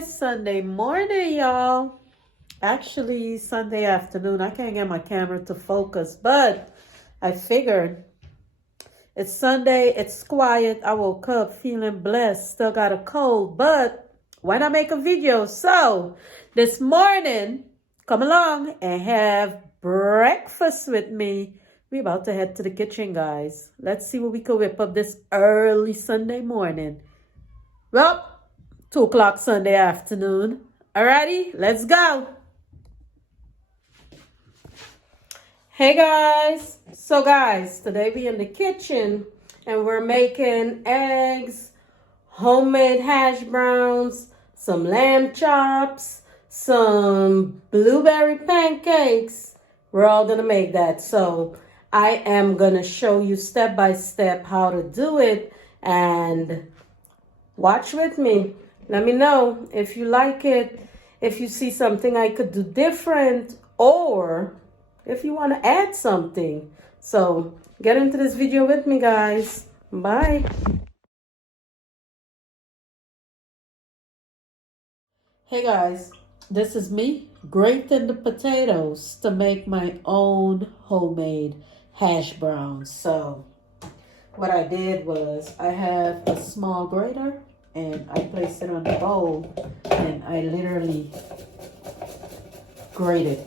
Sunday morning, y'all. Actually, Sunday afternoon. I can't get my camera to focus, but I figured it's Sunday, it's quiet. I woke up feeling blessed, still got a cold, but why not make a video? So, this morning, come along and have breakfast with me. We about to head to the kitchen, guys. Let's see what we can whip up this early Sunday morning. Well, 2 o'clock Sunday afternoon. Alrighty, let's go. Hey guys. So guys, today we in the kitchen and we're making eggs, homemade hash browns, some lamb chops, some blueberry pancakes. We're all gonna make that. So I am gonna show you step by step how to do it and watch with me. Let me know if you like it, if you see something I could do different, or if you want to add something. So get into this video with me, guys. Bye. Hey guys, this is me grating the potatoes to make my own homemade hash browns. So what I did was I have a small grater and I placed it on the bowl and I literally grated.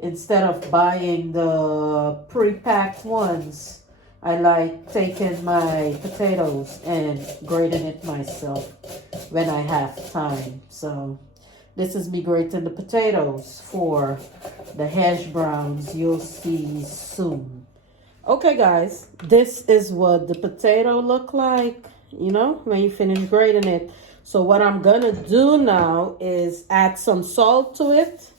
Instead of buying the pre-packed ones, I like taking my potatoes and grating it myself when I have time. So this is me grating the potatoes for the hash browns you'll see soon. Okay guys, this is what the potato look like, you know, when you finish grating it. So what I'm gonna do now is add some salt to it.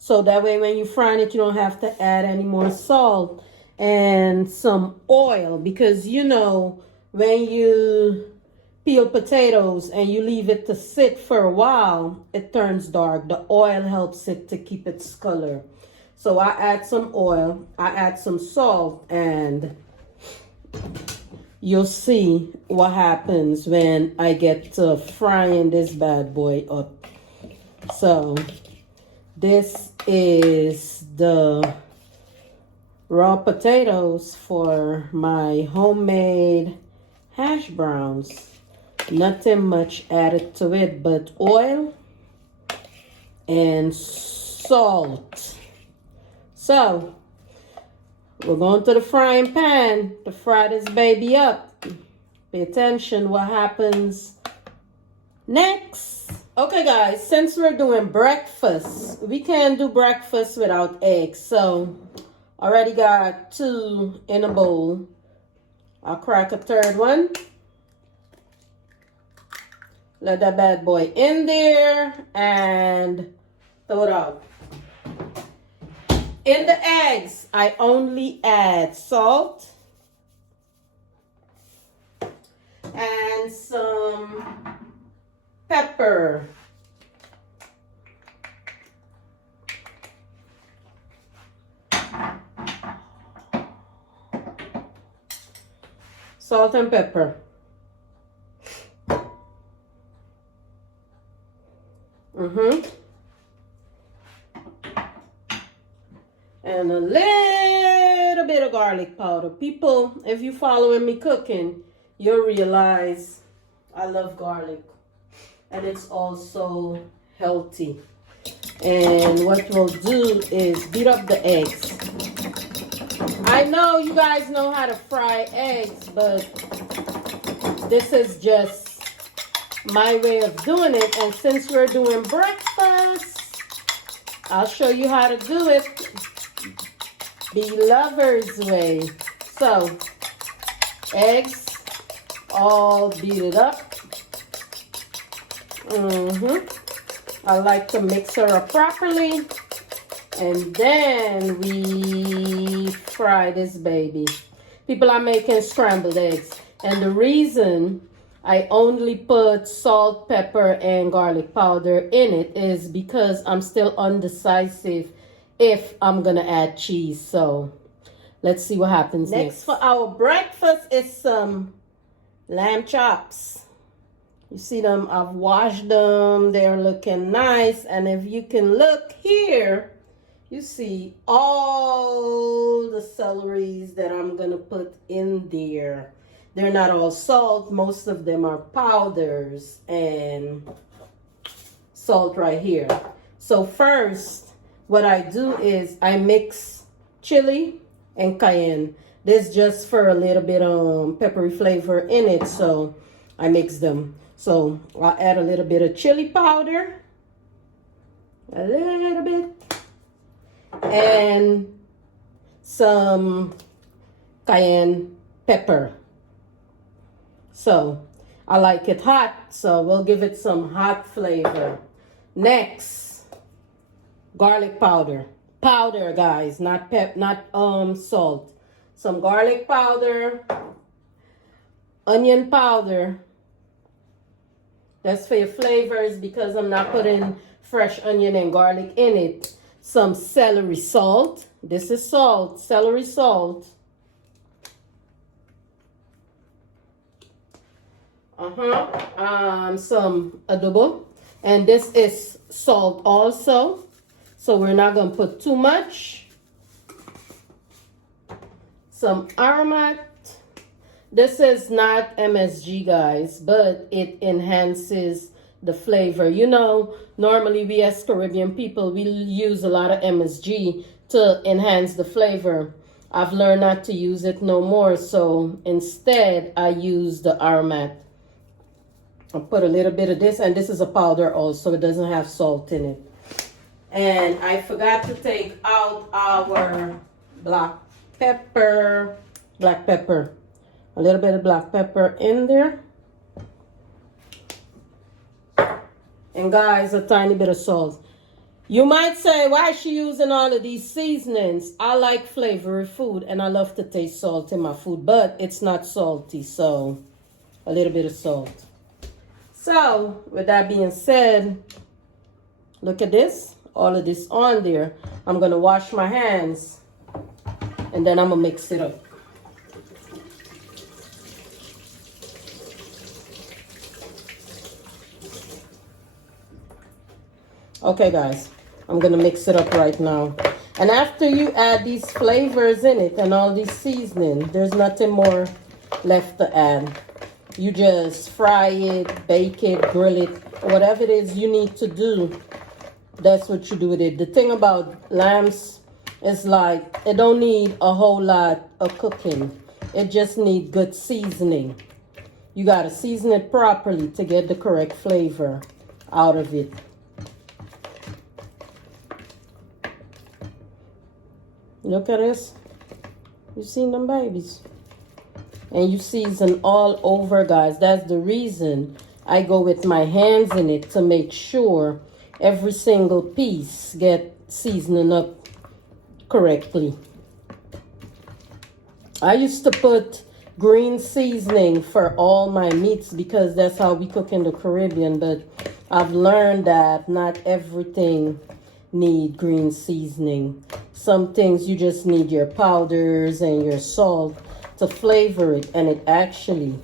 So that way when you fry it, you don't have to add any more salt, and some oil, because you know, when you peel potatoes and you leave it to sit for a while, it turns dark. The oil helps it to keep its color. So I add some oil, I add some salt, and you'll see what happens when I get to frying this bad boy up. So this is the raw potatoes for my homemade hash browns. Nothing much added to it but oil and salt. So we're going to the frying pan to fry this baby up. Pay attention what happens next. Okay guys, since we're doing breakfast, we can't do breakfast without eggs. So already got 2 in a bowl. I'll crack a third one. Let that bad boy in there and throw it out. In the eggs, I only add salt and some pepper. Salt and pepper. And a little bit of garlic powder. People, if you're following me cooking, you'll realize I love garlic. And it's also healthy. And what we'll do is beat up the eggs. I know you guys know how to fry eggs, but this is just my way of doing it. And since we're doing breakfast, I'll show you how to do it the lover's way. So, eggs, all beat it up. I like to mix her up properly. And then we fry this baby. People are making scrambled eggs. And the reason I only put salt, pepper, and garlic powder in it is because I'm still undecisive if I'm gonna add cheese. So let's see what happens next. For our breakfast is some lamb chops. You see them? I've washed them. They're looking nice. And if you can look here, you see all the celeries that I'm going to put in there. They're not all salt. Most of them are powders and salt right here. So first, what I do is I mix chili and cayenne. This just for a little bit of peppery flavor in it. So I mix them. So I'll add a little bit of chili powder. A little bit. And some cayenne pepper. So I like it hot, so we'll give it some hot flavor. Next, garlic powder. Powder, guys, not salt. Some garlic powder, onion powder. That's for your flavors because I'm not putting fresh onion and garlic in it. Some celery salt. This is salt, celery salt. Some adobo. And this is salt also. So we're not going to put too much. Some aromat. This is not MSG, guys, but it enhances the flavor. You know, normally we as Caribbean people, we use a lot of MSG to enhance the flavor. I've learned not to use it no more, so instead I use the aromat. I'll put a little bit of this, and this is a powder also. It doesn't have salt in it. And I forgot to take out our black pepper. A little bit of black pepper in there. And guys, a tiny bit of salt. You might say, why is she using all of these seasonings? I like flavory food and I love to taste salt in my food, but it's not salty, so a little bit of salt. So, with that being said, look at this. All of this on there. I'm going to wash my hands and then I'm going to mix it up. Okay, guys, I'm going to mix it up right now. And after you add these flavors in it and all these seasoning, there's nothing more left to add. You just fry it, bake it, grill it, whatever it is you need to do. That's what you do with it. The thing about lambs is like, it don't need a whole lot of cooking. It just needs good seasoning. You got to season it properly to get the correct flavor out of it. Look at this. You seen them babies? And you season all over, guys. That's the reason I go with my hands in it to make sure every single piece get seasoning up correctly. I used to put green seasoning for all my meats because that's how we cook in the Caribbean, but I've learned that not everything need green seasoning. Some things you just need your powders and your salt to flavor it, and it actually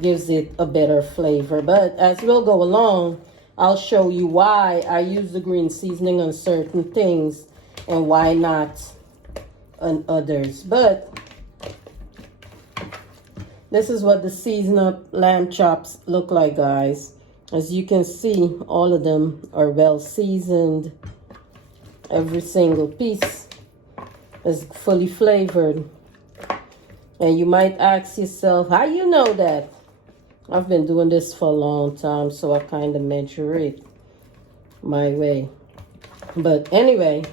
gives it a better flavor. But as we'll go along, I'll show you why I use the green seasoning on certain things and why not on others. But this is what the seasoned up lamb chops look like, guys. As you can see, all of them are well seasoned. Every single piece is fully flavored. And you might ask yourself, how you know that? I've been doing this for a long time, so I kind of measure it my way. But anyway,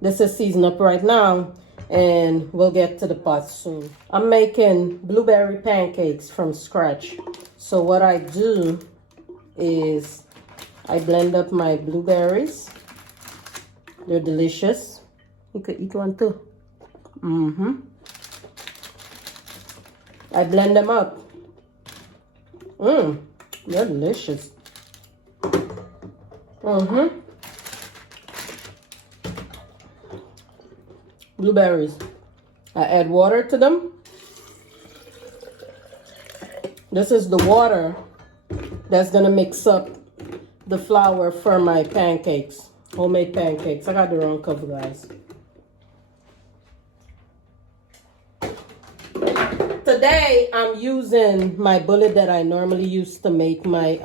this is seasoned up right now, and we'll get to the pot soon. I'm making blueberry pancakes from scratch. So what I do is I blend up my blueberries. They're delicious. You could eat one too. I blend them up. They're delicious. Blueberries. I add water to them. This is the water That's gonna mix up the flour for my pancakes, homemade pancakes. I got the wrong cover, guys. Today I'm using my bullet that I normally use to make my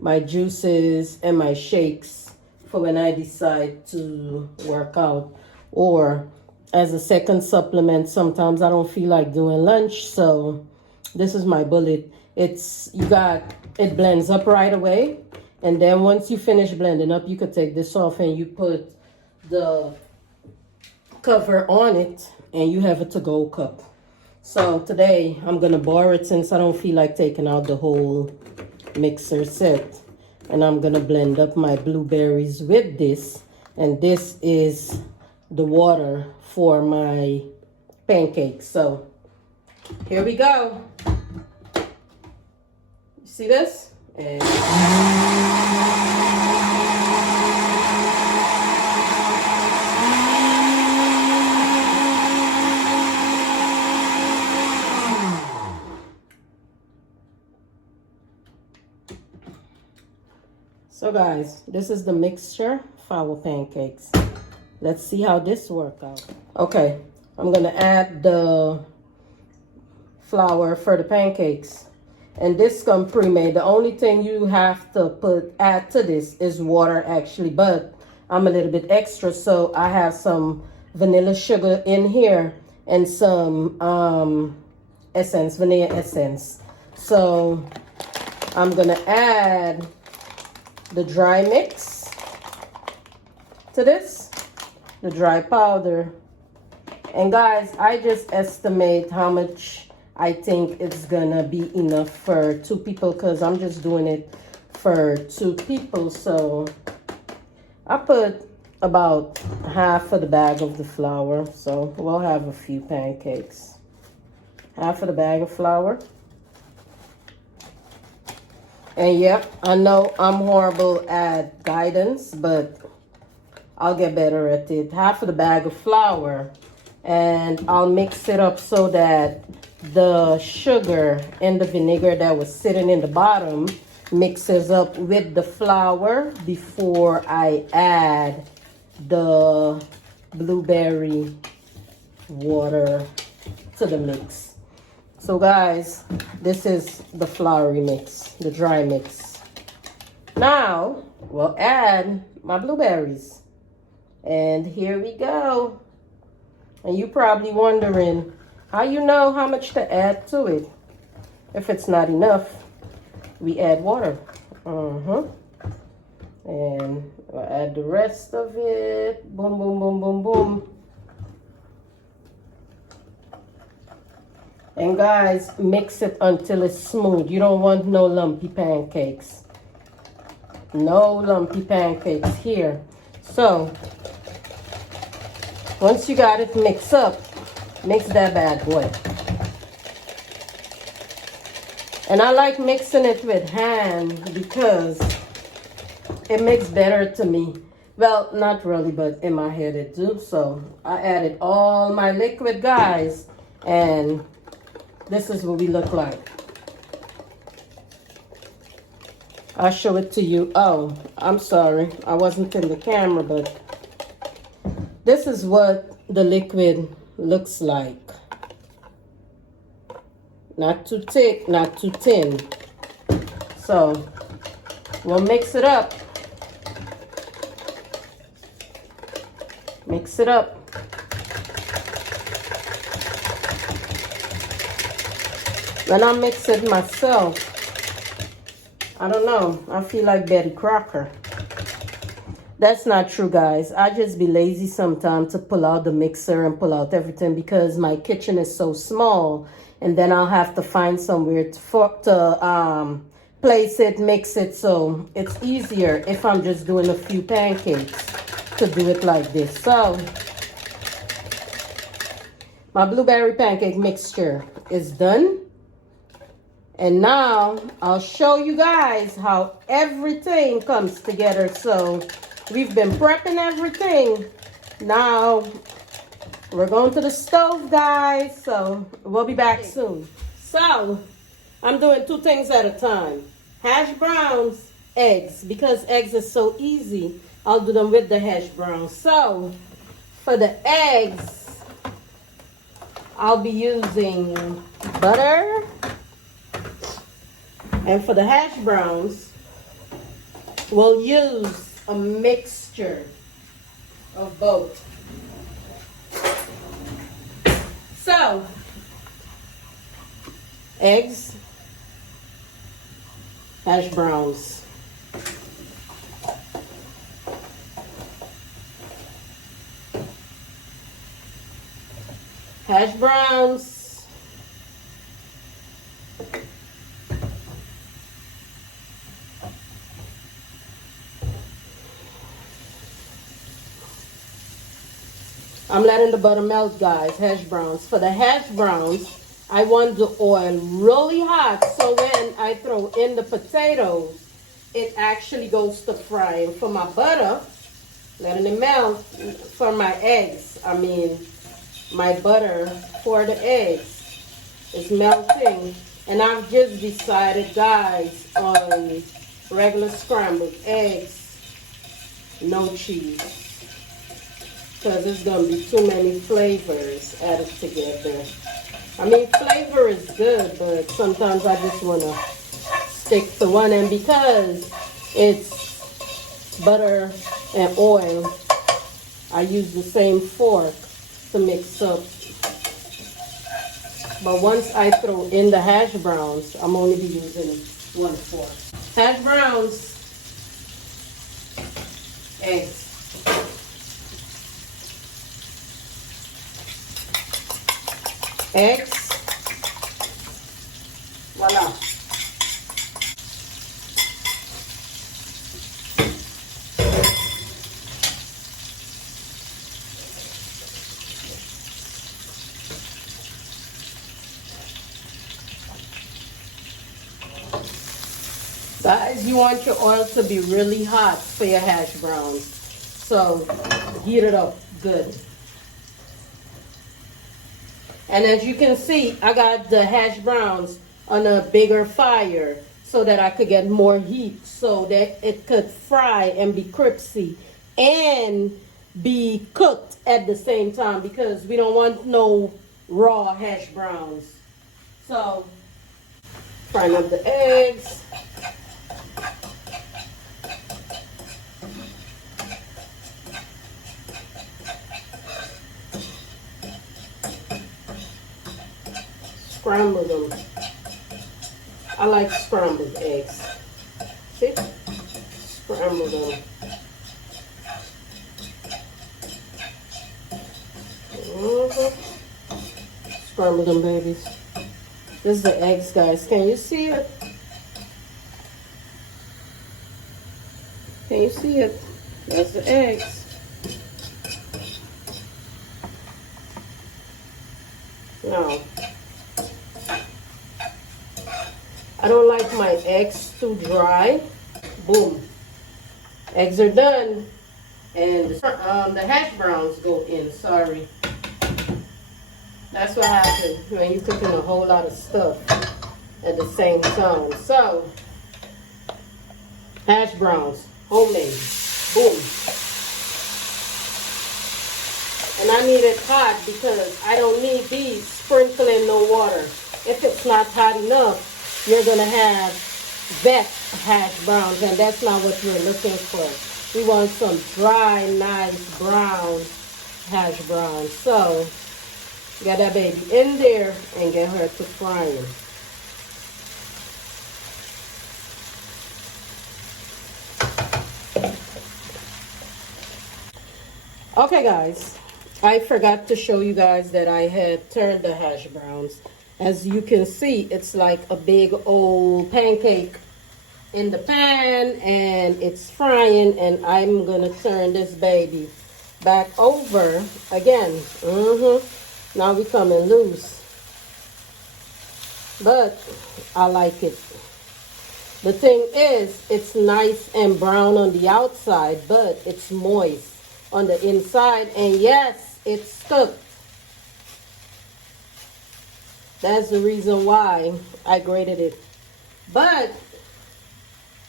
my juices and my shakes for when I decide to work out, or as a second supplement. Sometimes I don't feel like doing lunch, so this is my bullet. It blends up right away, and then once you finish blending up, you could take this off and you put the cover on it and you have a to-go cup. So today I'm gonna bar it since I don't feel like taking out the whole mixer set, and I'm gonna blend up my blueberries with this, and this is the water for my pancakes. So here we go. You see this? And so guys, this is the mixture for our pancakes. Let's see how this works out. Okay, I'm gonna add the flour for the pancakes, and this comes pre-made. The only thing you have to add to this is water actually, but I'm a little bit extra, so I have some vanilla sugar in here and some vanilla essence. So I'm gonna add the dry mix to this, the dry powder. And guys, I just estimate how much I think it's gonna be enough for 2 people, because I'm just doing it for 2 people. So I put about half of the bag of the flour, so we'll have a few pancakes. Half of the bag of flour. And yep, I know I'm horrible at guidance, but I'll get better at it. Half of the bag of flour, and I'll mix it up so that the sugar and the vinegar that was sitting in the bottom mixes up with the flour before I add the blueberry water to the mix. So guys, this is the floury mix, the dry mix. Now we'll add my blueberries, and here we go. And you're probably wondering how you know how much to add to it. If it's not enough, we add water. And we'll add the rest of it. Boom, boom, boom, boom, boom. And guys, mix it until it's smooth. You don't want no lumpy pancakes. No lumpy pancakes here. So once you got it mixed up, mix that bad boy. And I like mixing it with hand because it makes better to me. Well, not really, but in my head it do. So I added all my liquid, guys, and this is what we look like. I'll show it to you. Oh, I'm sorry, I wasn't in the camera, but this is what the liquid looks like. Not too thick, not too thin. So we'll mix it up. Mix it up. When I mix it myself, I don't know, I feel like Betty Crocker. That's not true, guys. I just be lazy sometimes to pull out the mixer and pull out everything because my kitchen is so small, and then I'll have to find somewhere to place it, mix it. So it's easier if I'm just doing a few pancakes to do it like this. So my blueberry pancake mixture is done. And now I'll show you guys how everything comes together. So we've been prepping everything. Now we're going to the stove, guys. So we'll be back soon. So I'm doing two things at a time. Hash browns, eggs. Because eggs is so easy, I'll do them with the hash browns. So, for the eggs, I'll be using butter. And for the hash browns, we'll use a mixture of both. So, eggs, hash browns. Hash browns. I'm letting the butter melt, guys. Hash browns. For the hash browns, I want the oil really hot so when I throw in the potatoes, it actually goes to fry. And for my butter, letting it melt. For my eggs, my butter for the eggs is melting. And I've just decided, guys, on regular scrambled eggs, no cheese. Because it's going to be too many flavors added together. Flavor is good, but sometimes I just want to stick to one. And because it's butter and oil, I use the same fork to mix up. But once I throw in the hash browns, I'm only be using one fork. Hash browns, eggs. Eggs, voila. Guys, you want your oil to be really hot for your hash browns. So heat it up good. And as you can see, I got the hash browns on a bigger fire so that I could get more heat so that it could fry and be crispy and be cooked at the same time because we don't want no raw hash browns. So, frying up the eggs. Scramble them. I like scrambled eggs. See? Scramble them. Scramble them, babies. This is the eggs, guys. Can you see it? Can you see it? That's the eggs. Now, I don't like my eggs too dry. Boom. Eggs are done. And the hash browns go in. Sorry. That's what happens when you're cooking a whole lot of stuff at the same time. So, hash browns. Homemade. Boom. And I need it hot because I don't need these sprinkling no water. If it's not hot enough, you're going to have wet hash browns, and that's not what we're looking for. We want some dry, nice brown hash browns. So, get that baby in there and get her to frying. Okay, guys. I forgot to show you guys that I had turned the hash browns. As you can see, it's like a big old pancake in the pan and it's frying, and I'm gonna turn this baby back over again. Now we coming loose, but I like it. The thing is, it's nice and brown on the outside, but it's moist on the inside, and yes, it's cooked. That's the reason why I grated it. But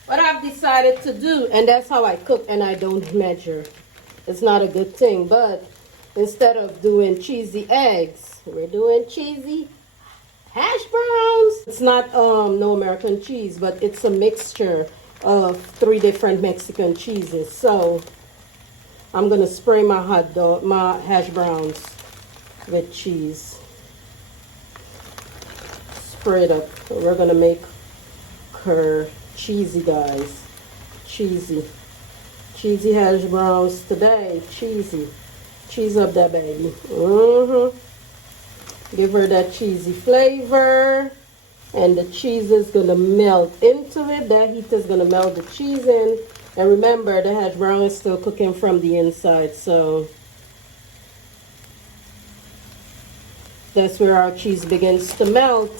what I've decided to do, and that's how I cook, and I don't measure. It's not a good thing, but instead of doing cheesy eggs, we're doing cheesy hash browns. It's not no American cheese, but it's a mixture of 3 different Mexican cheeses. So I'm gonna spray my my hash browns with cheese. Spray it up. We're gonna make her cheesy, guys. Cheesy hash browns today. Cheese up that baby. Give her that cheesy flavor, and the cheese is gonna melt into it. That heat is gonna melt the cheese in. And remember, the hash brown is still cooking from the inside, so that's where our cheese begins to melt.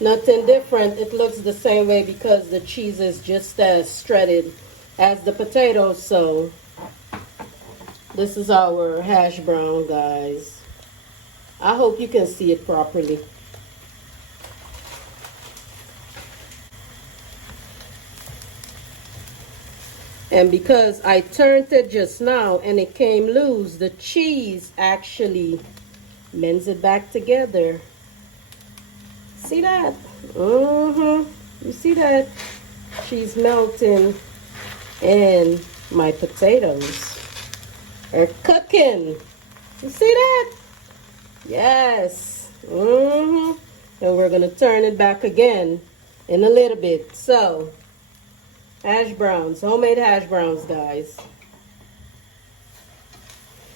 Nothing different. It looks the same way because the cheese is just as shredded as the potatoes. So this is our hash brown, guys. I hope you can see it properly. And because I turned it just now and it came loose, the cheese actually mends it back together. See that? You see that? Cheese melting, and my potatoes are cooking. You see that? Yes. And we're gonna turn it back again in a little bit. So, hash browns, homemade hash browns, guys.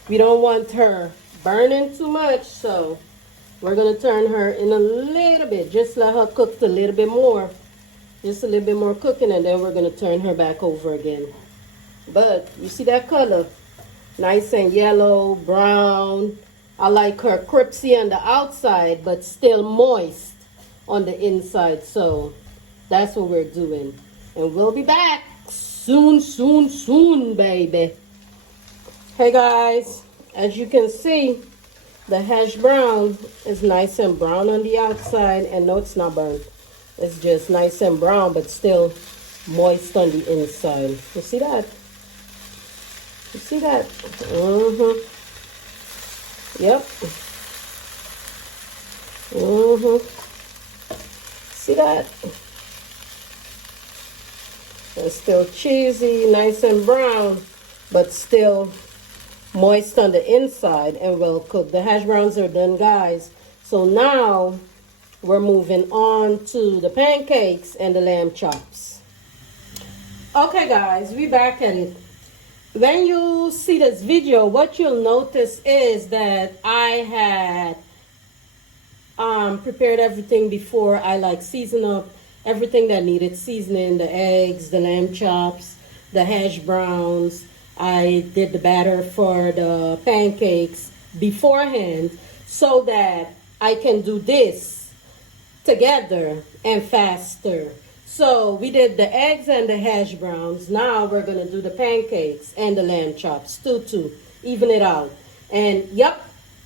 We don't want her burning too much, so we're gonna turn her in a little bit. Just let her cook a little bit more. Just a little bit more cooking, and then we're gonna turn her back over again. But you see that color? Nice and yellow, brown. I like her crispy on the outside, but still moist on the inside. So that's what we're doing. And we'll be back soon, baby. Hey guys, as you can see, the hash brown is nice and brown on the outside, and no, it's not burnt. It's just nice and brown, but still moist on the inside. You see that? You see that? Yep. See that? It's still cheesy, nice and brown, but still moist on the inside and well cooked. The hash browns are done, guys. So now we're moving on to the pancakes and the lamb chops. Okay guys, we back at it. When you see this video, what you'll notice is that I had prepared everything before. I like season up everything that needed seasoning, the eggs, the lamb chops, the hash browns. I did the batter for the pancakes beforehand so that I can do this together and faster. So we did the eggs and the hash browns. Now we're going to do the pancakes and the lamb chops to even it out. And yep,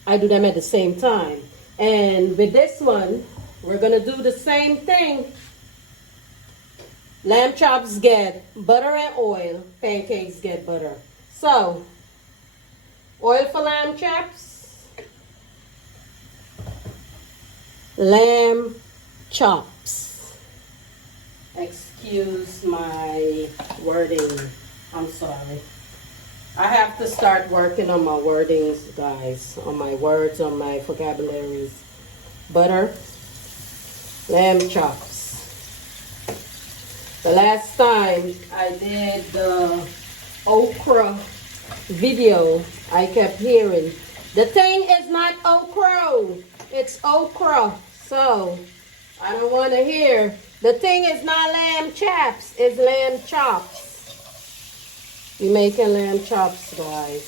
I do them at the same time. And with this one, we're going to do the same thing. Lamb chops get butter and oil. Pancakes get butter. So, oil for lamb chops. Lamb chops. Excuse my wording. I'm sorry. I have to start working on my wordings, guys. On my words, on my vocabularies. Butter. Lamb chops. The last time I did the okra video, I kept hearing, the thing is not okra, it's okra. So, I don't want to hear, the thing is not lamb chops, it's lamb chops. We're making lamb chops, guys.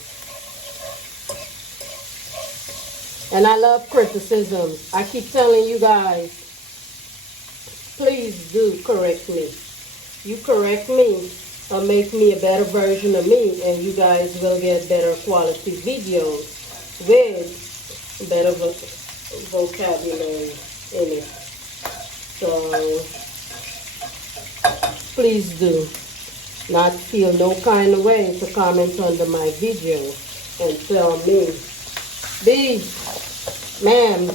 And I love criticisms. I keep telling you guys, please do correct me. You correct me or make me a better version of me, and you guys will get better quality videos with vocabulary in it. So please do not feel no kind of way to comment under my video and tell me, B, ma'am,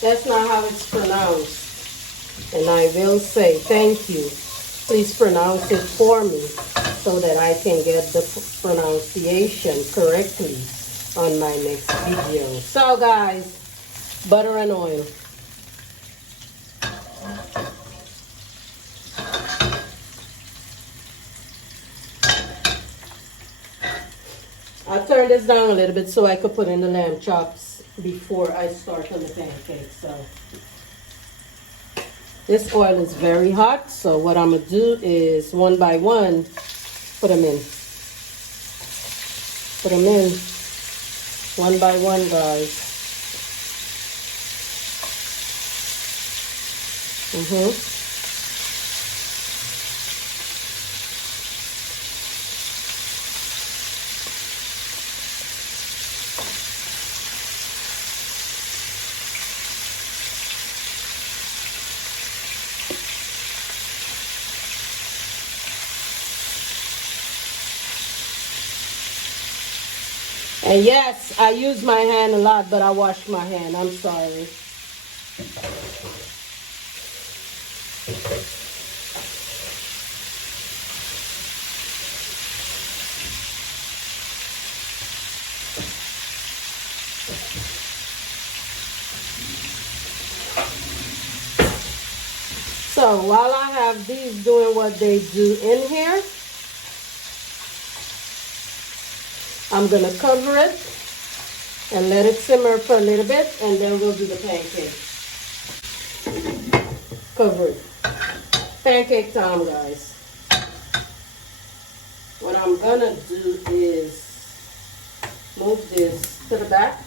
that's not how it's pronounced. And I will say thank you. Please pronounce it for me so that I can get the pronunciation correctly on my next video. So guys, butter and oil. I turned this down a little bit so I could put in the lamb chops before I start on the pancakes. So this oil is very hot, so what I'm gonna do is one by one put them in. Put them in one by one, guys. And yes, I use my hand a lot, but I wash my hand. I'm sorry. So while I have these doing what they do in here, I'm going to cover it and let it simmer for a little bit, and then we'll do the pancake. Cover it. Pancake time, guys. What I'm going to do is move this to the back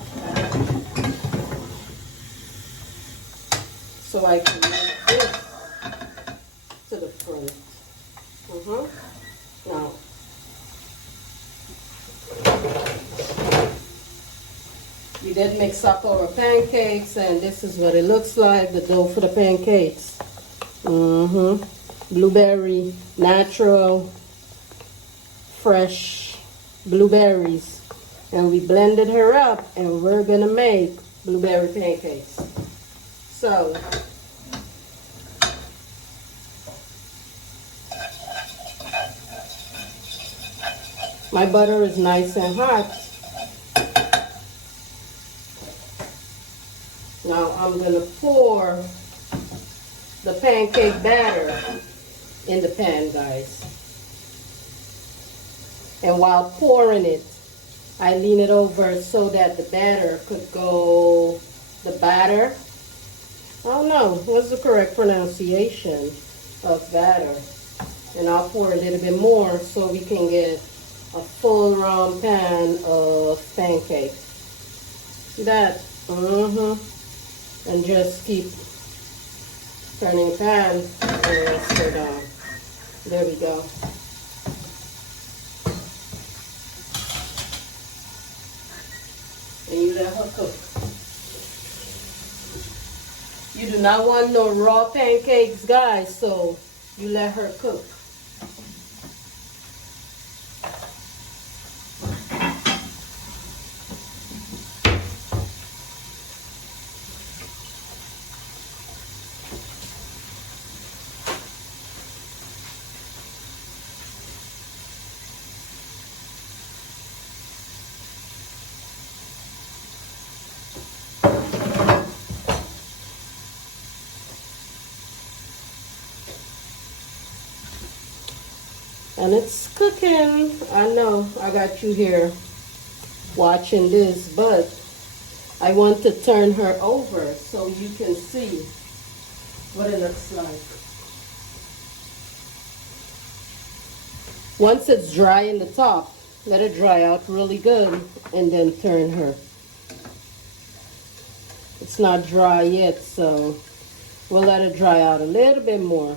so I can move this to the front. Now, we did mix up our pancakes, and this is what it looks like, the dough for the pancakes. Blueberry, natural, fresh blueberries. And we blended her up, and we're gonna make blueberry pancakes. So, my butter is nice and hot. Now I'm going to pour the pancake batter in the pan, guys. And while pouring it, I lean it over so that the batter could go, I don't know, what's the correct pronunciation of batter? And I'll pour a little bit more so we can get a full round pan of pancakes. See that? And just keep turning the pan and rest her down. There we go. And you let her cook. You do not want no raw pancakes, guys, so you let her cook. And it's cooking. I know I got you here watching this, but I want to turn her over so you can see what it looks like. Once it's dry in the top, let it dry out really good and then turn her. It's not dry yet, so we'll let it dry out a little bit more.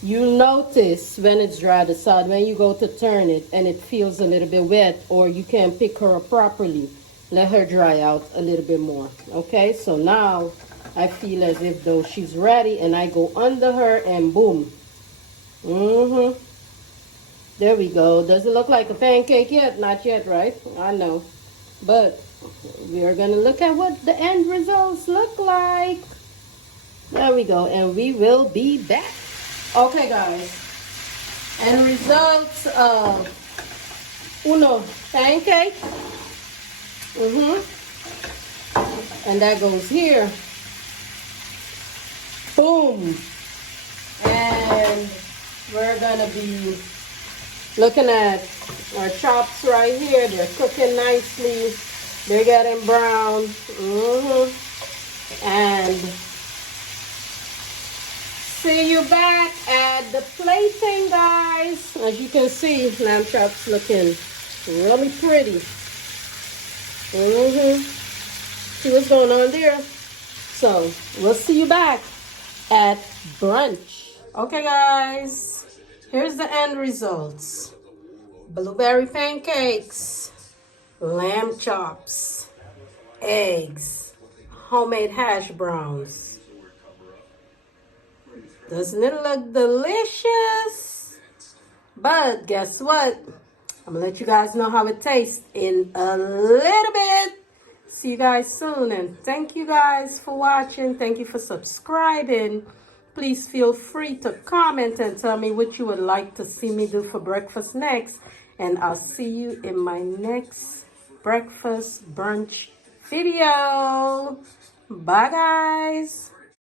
You'll notice when it's dry the side, when you go to turn it and it feels a little bit wet or you can't pick her up properly, let her dry out a little bit more. Okay, so now I feel as if though she's ready, and I go under her and boom. There we go. Does it look like a pancake yet? Not yet, right? I know. But we are going to look at what the end results look like. There we go. And we will be back. Okay, guys. End results of uno pancake. And that goes here. Boom. And we're going to be looking at our chops right here. They're cooking nicely. They're getting brown. And see you back at the plating, guys. As you can see, lamb chops looking really pretty. See what's going on there? So we'll see you back at brunch. Okay, guys. Here's the end results. Blueberry pancakes, lamb chops, eggs, homemade hash browns. Doesn't it look delicious? But guess what? I'm gonna let you guys know how it tastes in a little bit. See you guys soon, and thank you guys for watching. Thank you for subscribing. Please feel free to comment and tell me what you would like to see me do for breakfast next. And I'll see you in my next breakfast brunch video. Bye, guys.